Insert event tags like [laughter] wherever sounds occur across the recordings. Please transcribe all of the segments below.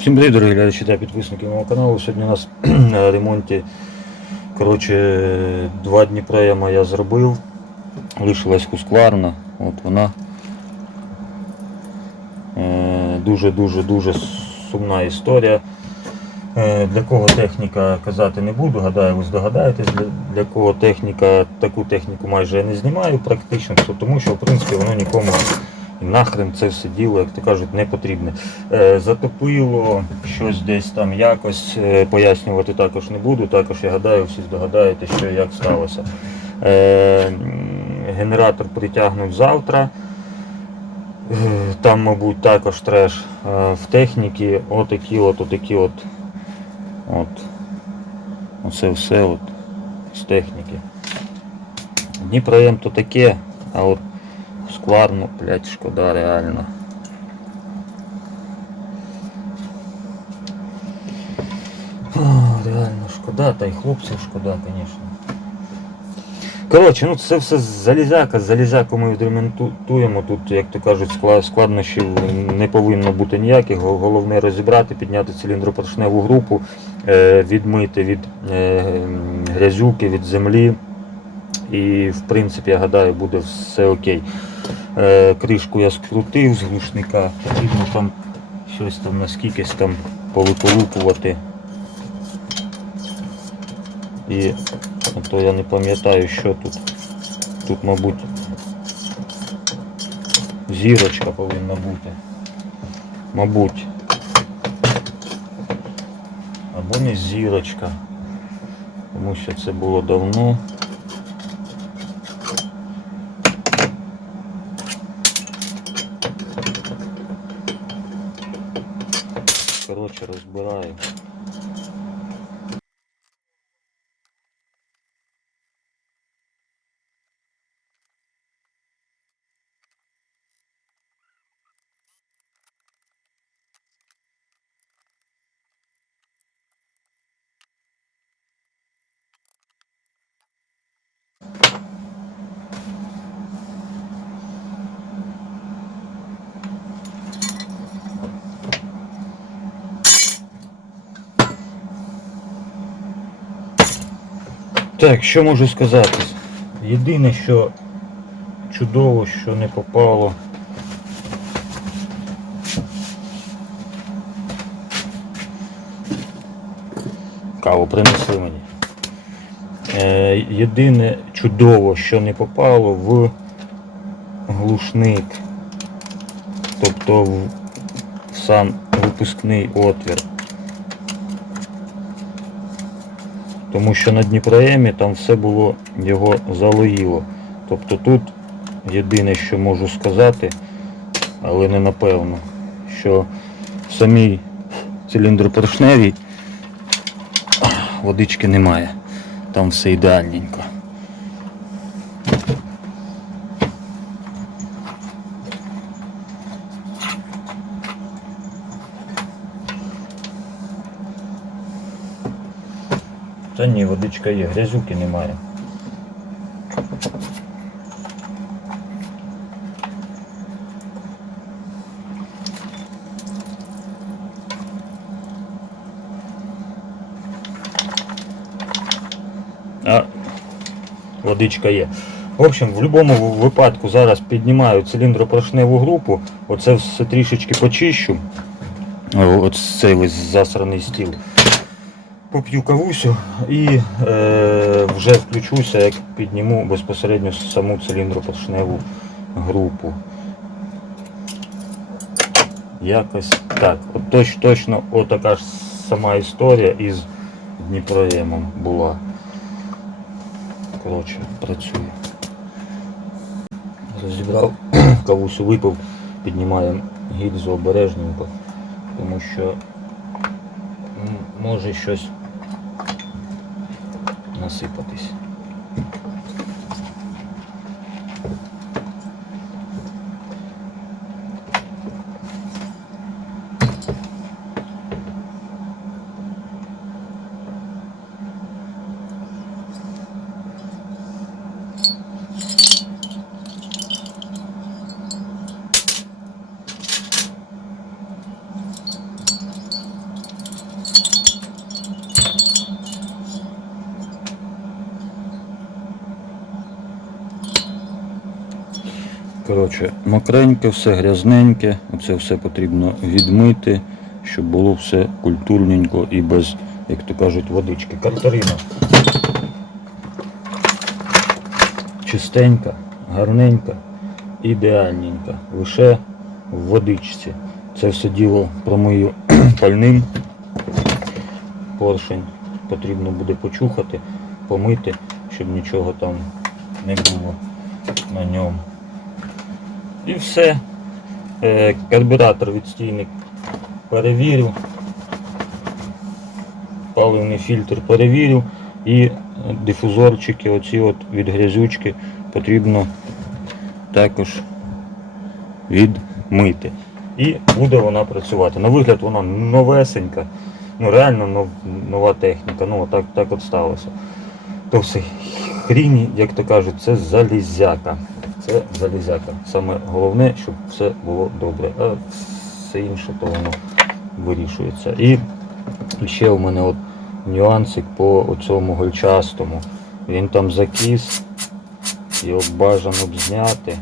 Всім привіт, дорогі глядачі та підписники мого каналу. Сьогодні у нас [clears throat] на ремонті коротше, два Дніпреяма я зробив. Лишилась хускварна. От вона. Дуже-дуже-дуже сумна історія. Е, Для кого техніка казати не буду, гадаю, ви здогадаєтесь, для кого техніка, таку техніку майже я не знімаю практично, тому що в принципі воно нікому і нахрен це все діло, як то кажуть, не потрібне. Е, затопило щось десь там якось, е, пояснювати також не буду. Також я гадаю, всі здогадаєтесь, що як сталося. Е, генератор притягнуть завтра. Там, мабуть, також треш в техніці. Отакі от, отакі от. От. Оце все от з техніки. Дніпроєм то таке, а от складно, блядь, шкода реально. Реально шкода, та й хлопців шкода, звісно. Коротше, ну це все залізяка, залізяку ми відремонтуємо. Тут, як то кажуть, складнощів не повинно бути ніяких. Головне розібрати, підняти циліндропоршневу групу, е, відмити від е, грязюки, від землі. І в принципі, я гадаю, буде все окей. Е, кришку я скрутив з глушника, потрібно там щось там наскількись там повиколупувати. І а то я не пам'ятаю, що тут. Тут, мабуть, зірочка повинна бути. Мабуть. Або не зірочка. Тому що це було давно. Коротше, розбираю. Так, що можу сказати? Єдине, що чудово, що не попало. Каву принесли мені. Е, єдине чудово, що не попало в глушник. Тобто в в сам випускний отвір. Тому що на Дніпроємі там все було його залоїло. Тобто тут єдине, що можу сказати, але не напевно, що в самій циліндропоршневій водички немає. Там все ідеальненько. Та ні, водичка є, грязюки немає. А, водичка є. В общем, в будь-якому випадку зараз піднімаю циліндропоршневу групу, оце все трішечки почищу. О, От цей ось засраний стіл поп'ю кавусю і е, вже включуся, як підніму безпосередньо саму циліндропоршневу групу. Якось так. От точ, точно отака ж сама історія із Дніпроємом була. Коротше, працює. Розібрав, [clears throat] кавусю випив, піднімаємо гільзу обережненько, тому що може щось nossa. Коротше, мокреньке, все грязненьке, оце все потрібно відмити, щоб було все культурненько і без, як то кажуть, водички. Картарина. Чистенька, гарненька, ідеальненька. Лише в водичці. Це все діло промию [clears throat] пальним. Поршень потрібно буде почухати, помити, щоб нічого там не було на ньому. І все. Е, Карбюратор відстійник перевірю. Паливний фільтр перевірю. І е, дифузорчики, оці от від грязючки потрібно також відмити. І буде вона працювати. На вигляд вона новесенька, ну реально нов- нова техніка. Ну так, так от сталося. То все хріні, як то кажуть, це залізяка. Це залізяка. Саме головне, щоб все було добре. А все інше то воно вирішується. І ще у мене от нюансик по цьому гольчастому. Він там закис, його бажано б зняти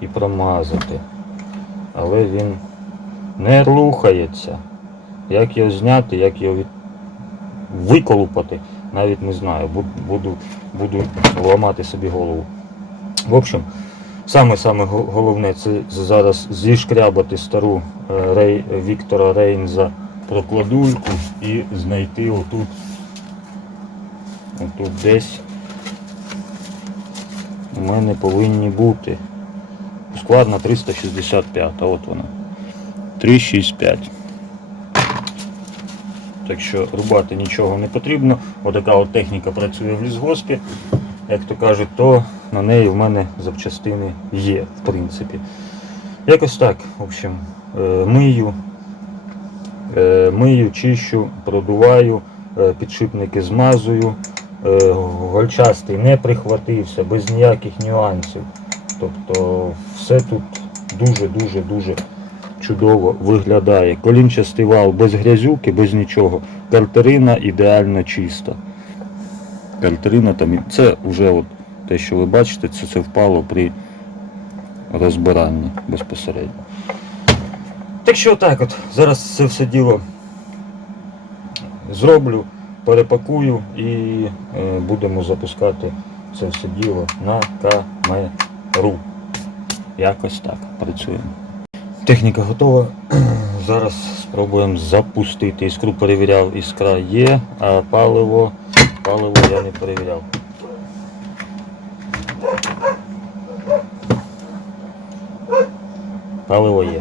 і промазати. Але він не рухається. Як його зняти, як його від... виколупати, навіть не знаю. Бу- Буду, буду ламати собі голову. В общем, саме-саме головне це зараз зішкрябати стару е, Рей, Віктора Рейнза прокладульку і знайти отут, отут десь у мене повинні бути. Складна 365, а от вона. 365. Так що рубати нічого не потрібно. Отака от техніка працює в лісгоспі. Як то кажуть, то на неї в мене запчастини є, в принципі. Якось так, в общем, е, мию, е, мию, чищу, продуваю, е, підшипники змазую, гольчастий не прихватився, без ніяких нюансів. Тобто все тут дуже-дуже-дуже чудово виглядає. Колінчастий вал без грязюки, без нічого. Картерина ідеально чиста. Картерина там, це вже от те, що ви бачите, це, це впало при розбиранні безпосередньо. Так що так от, зараз це все діло зроблю, перепакую і е, будемо запускати це все діло на камеру. Якось так працюємо. Техніка готова. [clears throat] Зараз спробуємо запустити. Іскру перевіряв, іскра є, а паливо, паливо я не перевіряв. Паливо є.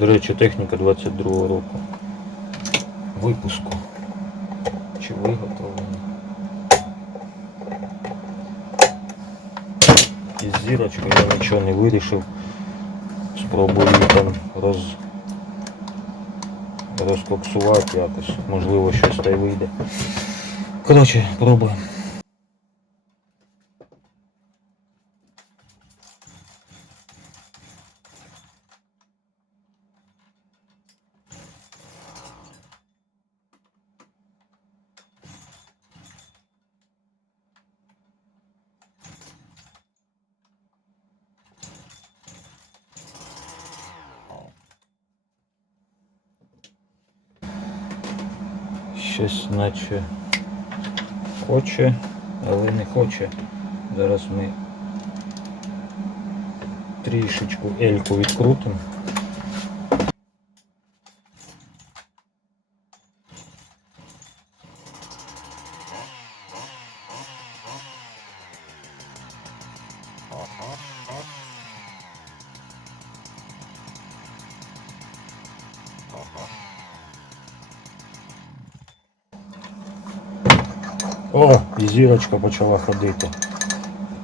До речі, техніка 22 року. Випуску. Чи виготовлення? Із зірочкою я нічого не вирішив. Спробую там роз... розкоксувати якось. Можливо щось та й вийде. Коротше, пробуємо. Щось наче хоче, але не хоче. Зараз ми трішечку ельку відкрутимо. О, і зірочка почала ходити.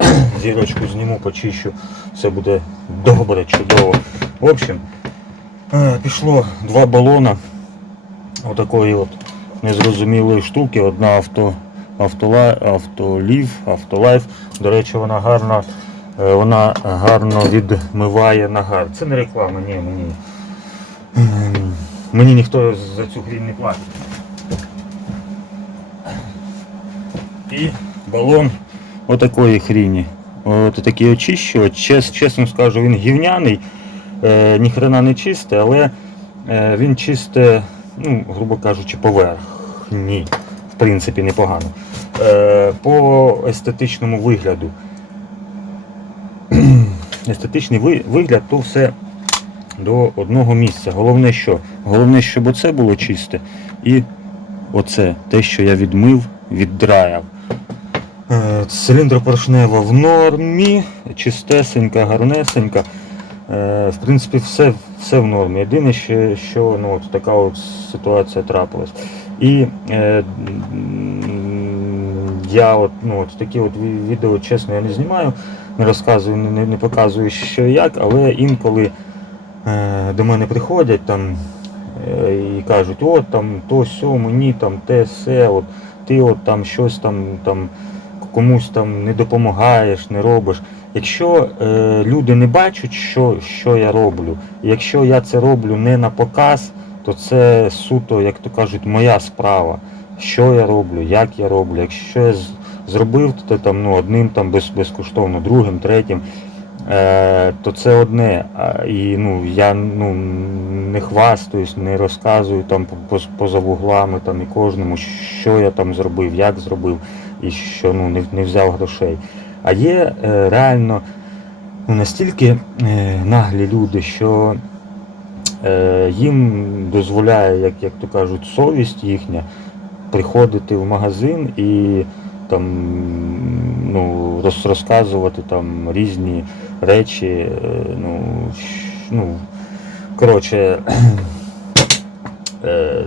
[clears throat] Зірочку зніму, почищу, все буде добре, чудово. В общем, е, пішло два балона отакої от незрозумілої штуки. Одна авто Автола... Автолів, Автолайф. До речі, вона гарно, е, вона гарно відмиває нагар. Це не реклама, ні, мені. ем, Мені ніхто за цю хрінь не платить. І балон отакої хріні. От такий очищувач. Чес, чесно скажу, він гівняний, е, ніхрена не чистий, але е, він чисте, ну, грубо кажучи, поверхні. В принципі, непогано. Е, по естетичному вигляду. [clears throat] Естетичний ви- вигляд то все до одного місця. Головне що? Головне, щоб оце було чисте. І оце, те, що я відмив, віддраяв. Е, Циліндропоршнева в нормі, чистесенька, гарнесенька. Е, В принципі, все, все в нормі. Єдине, що, що ну, от така от ситуація трапилась. І е, я от, ну, от такі от відео, чесно, я не знімаю, не розказую, не, не показую, що як, але інколи е, до мене приходять там е, і кажуть, от там то сьо, мені там те все, от ти от там щось там, там комусь там не допомагаєш, не робиш. Якщо е, люди не бачать, що, що я роблю, якщо я це роблю не на показ, то це суто, як то кажуть, моя справа. Що я роблю, як я роблю. Якщо я зробив, то там ну, одним там без, безкоштовно, другим, третім, е, то це одне. І ну, я ну, не хвастаюсь, не розказую там по- по- поза вуглами там, і кожному, що я там зробив, як зробив, і що ну, не, не взяв грошей. А є е, реально ну, настільки е, наглі люди, що е, їм дозволяє, як, як то кажуть, совість їхня приходити в магазин і там ну, роз, розказувати там різні речі. е, Ну, ну, коротше,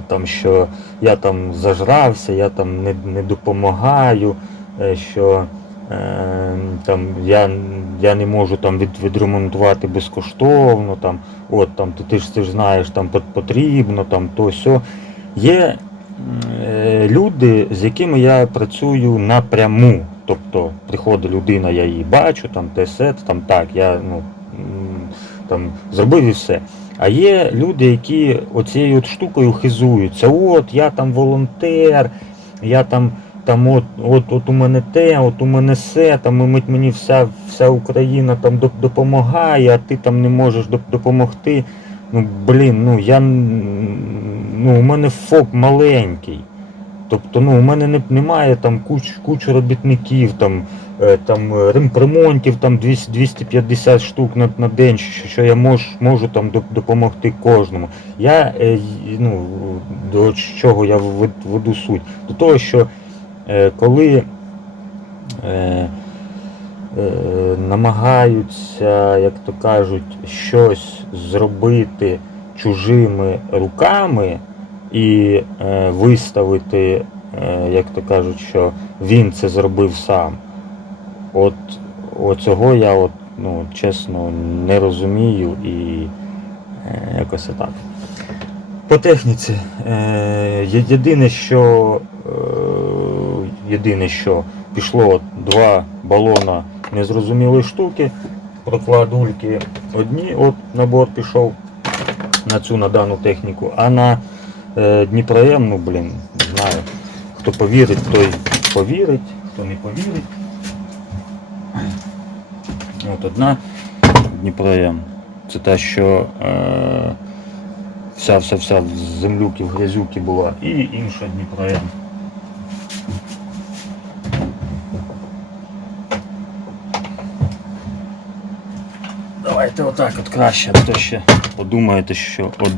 там, що я там зажрався, я там не, не допомагаю, е, що е, там я, я не можу там від, відремонтувати безкоштовно, там, от там ти, ти ж ти ж знаєш, там потрібно, там то сьо. Є е, люди, з якими я працюю напряму. Тобто приходить людина, я її бачу, там те се, там так, я ну, там, зробив і все. А є люди, які оцією от штукою хизуються. От я там волонтер, я там, там от, от, от у мене те, от у мене все, там мені вся, вся Україна там допомагає, а ти там не можеш допомогти. Ну блін, ну я ну, у мене ФОП маленький. Тобто, ну, у мене не, немає там куч, кучу робітників, там, там е, ремонтів там 200, 250 штук на, на день, що, я мож, можу там допомогти кожному. Я е, ну, до чого я веду суть? До того, що е, коли е, е, намагаються, як то кажуть, щось зробити чужими руками і е, виставити, е, як то кажуть, що він це зробив сам. От оцього я от, ну, чесно не розумію і е, якось так. По техніці. Е, єдине, що е, єдине, що пішло от два балона незрозумілої штуки, прокладульки одні, от набор пішов на цю на дану техніку, а на е, Дніпроєм, ну блін, знаю. Хто повірить, той повірить, хто не повірить. От одна Дніпроєм. Це та, що е, вся вся вся в землюки, в грязюки була, і інша Дніпроєм. Давайте отак от краще, а то ще подумаєте, що од,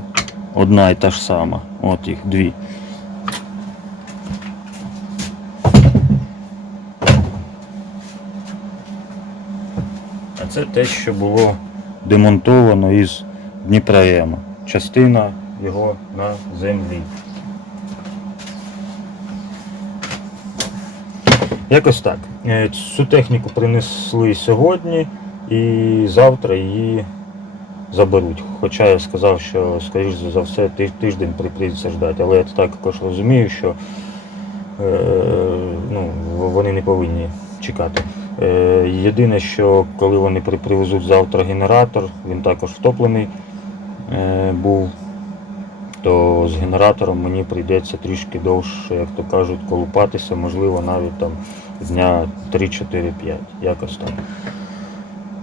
одна і та ж сама. От їх дві. А це те, що було демонтовано із Дніпроєма. Частина його на землі. Якось так. Е, Цю техніку принесли сьогодні і завтра її заберуть. Хоча я сказав, що скоріш за все тиждень при- прийдеться ждати. Але я так також розумію, що е, ну, вони не повинні чекати. Е, Єдине, що коли вони привезуть завтра генератор, він також втоплений е, був, то з генератором мені прийдеться трішки довше, як то кажуть, колупатися, можливо, навіть там дня 3-4-5, якось.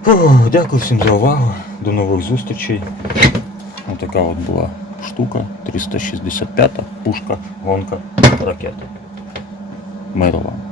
Фух, Дякую всім за увагу. До нових зустрічей. Ось така от була штука. 365-та пушка, гонка, ракета. Миру вам.